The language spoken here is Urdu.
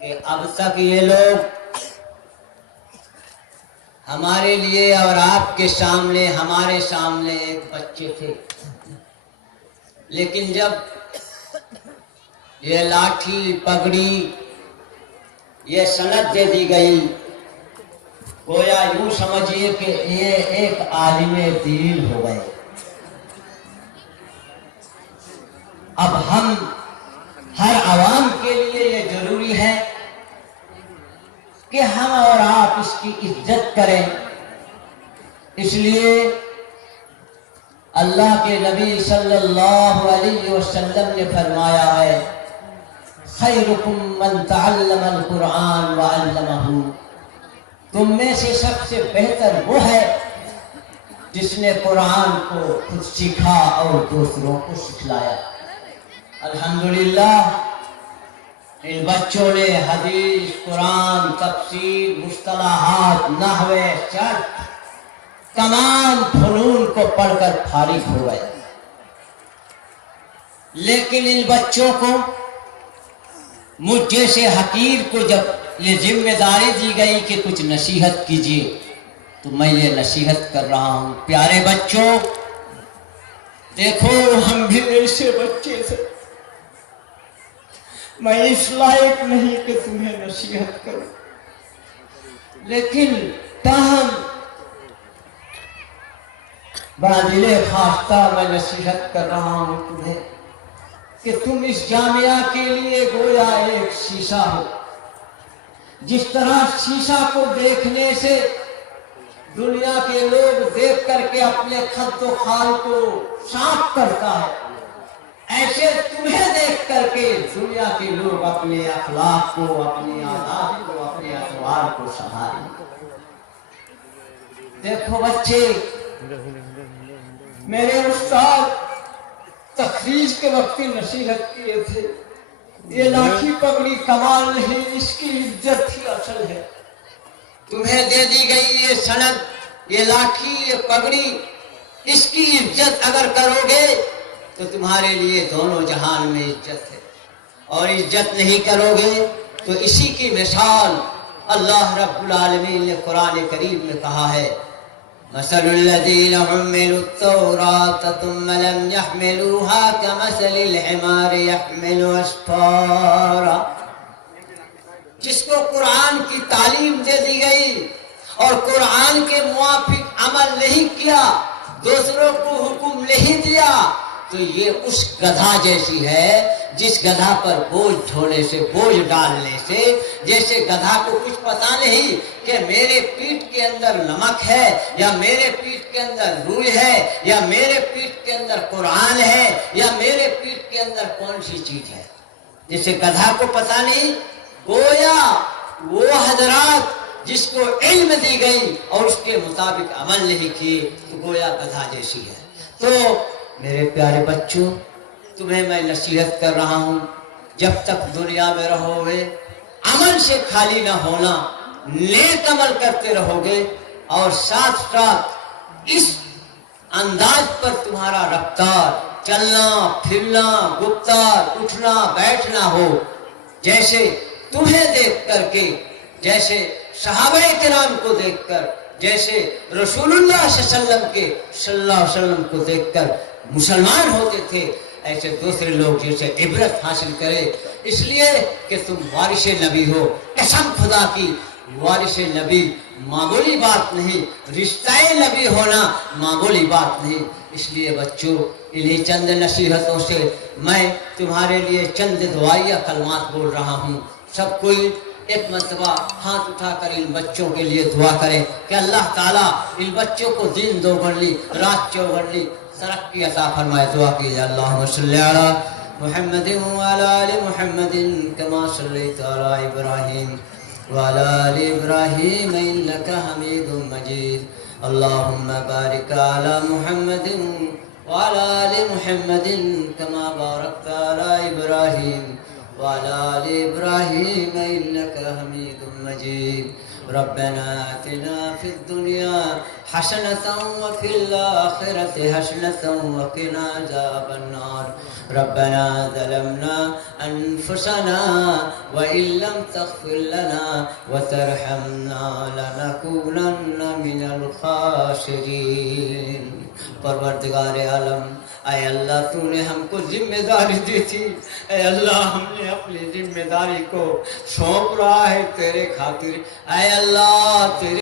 کہ اب تک یہ لوگ ہمارے لیے اور آپ کے سامنے ہمارے سامنے ایک بچے تھے، لیکن جب یہ لاٹھی پگڑی یہ سند دے دی گئی، گویا یوں سمجھیے کہ یہ ایک عالم دین ہو گئے۔ اب ہم ہر عوام کے لیے یہ ضروری ہے کہ ہم اور آپ اس کی عزت کریں۔ اس لیے اللہ کے نبی صلی اللہ علیہ وسلم نے فرمایا ہے، خیرکم من تعلم القرآن وعلمہ، تم میں سے سب سے بہتر وہ ہے جس نے قرآن کو خود سیکھا اور دوسروں کو سکھلایا۔ الحمدللہ ان بچوں نے حدیث، قرآن، تفسیر، مصطلحات، نحو، صرف تمام فنون کو پڑھ کر فارغ ہو گئے، لیکن ان بچوں کو مجھ جیسے حقیر کو جب یہ ذمہ داری دی گئی کہ کچھ نصیحت کیجیے تو میں یہ نصیحت کر رہا ہوں۔ پیارے بچوں، دیکھو ہم بھی ایسے بچے تھے، میں اس لائق نہیں کہ تمہیں نصیحت کروں، لیکن تاہم بڑا دل خواستہ میں نصیحت کر رہا ہوں تمہیں کہ تم اس جامعہ کے لیے گویا ایک شیشہ ہو۔ جس طرح شیشہ کو دیکھنے سے دنیا کے لوگ دیکھ کر کے اپنے خد و خال کو صاف کرتا ہے، ایسے تمہیں دیکھ کر کے دنیا کے لوگ اپنے اخلاق کو، اپنی عادات کو، اپنے اقوال کو سنبھالیں۔ دیکھو بچے، میرے استاد تخریج کے وقت نصیحت کیے تھے، یہ لاٹھی پگڑی کمال نہیں، اس کی عزت ہی اصل ہے۔ تمہیں دے دی گئی یہ سند، یہ لاٹھی، یہ پگڑی، اس کی عزت اگر کرو گے تو تمہارے لیے دونوں جہان میں عزت ہے، اور عزت نہیں کرو گے تو اسی کی مثال اللہ رب العالمین نے قرآن کریم میں کہا ہے، مثل الذین حملوا التوراة ثم لم يحملوها كمثل الحمار يحمل اسفارا۔ جس کو قرآن کی تعلیم دے دی گئی اور قرآن کے موافق عمل نہیں کیا، دوسروں کو حکم نہیں دیا، تو یہ اس گدھا جیسی ہے جس گدھا پر بوجھ ڈھونے سے، بوجھ ڈالنے سے، جیسے گدھا کو کچھ پتا نہیں کہ میرے پیٹھ کے اندر نمک ہے یا میرے پیٹھ کے اندر روئی ہے یا میرے پیٹھ کے اندر قرآن ہے یا میرے پیٹھ کے اندر کون سی چیز ہے، جیسے گدھا کو پتا نہیں، گویا وہ حضرات جس کو علم دی گئی اور اس کے مطابق عمل نہیں کیے تو گویا گدھا جیسی ہے۔ تو میرے پیارے بچوں، تمہیں میں نصیحت کر رہا ہوں، جب تک دنیا میں رہو گے عمل سے خالی نہ ہونا، نیک عمل کرتے رہو گے، اور ساتھ ساتھ اس انداز پر تمہارا رفتار، چلنا پھرنا، گفتار اٹھنا بیٹھنا ہو جیسے تمہیں دیکھ کر کے، جیسے صحابہ کرام کو دیکھ کر، جیسے رسول اللہ صلی اللہ علیہ وسلم کو دیکھ کر مسلمان ہوتے تھے، ایسے دوسرے لوگ جیسے عبرت حاصل کرے، اس لیے کہ تم وارث نبی ہو۔ قسم خدا کی، وارث نبی معمولی بات نہیں، رشتہ نبی ہونا معمولی بات نہیں۔ اس لیے بچوں، انہیں چند نصیحتوں سے میں تمہارے لیے چند دعائیہ کلمات بول رہا ہوں۔ سب کوئی ایک مرتبہ ہاتھ اٹھا کر ان بچوں کے لیے دعا کریں کہ اللہ تعالیٰ ان بچوں کو دین دوگنی رات چوگنی ترقی عطا فرمائے۔ دعا کیجیے، اللہم صلی علی محمد وعلی آل محمد کما صلیت علی ابراہیم وعلی آل ابراہیم انک حمید مجید، اللہم بارک علی محمد وعلی آل محمد کما بارکت علی ابراہیم وعلى آل إبراهيم إنك حميد مجيد ربنا آتنا في الدنيا حسنة وفي الآخرة حسنة وقنا عذاب النار ربنا ظلمنا أنفسنا وإن لم تغفر لنا وترحمنا لنكونن من الخاسرين پروردگار عالم اے اللہ تو نے ہم کو ذمہ داری دی تھی اے اللہ ہم نے اپنی ذمہ داری کو سونپ رہا ہے تیرے خاطر اے اللہ تیرے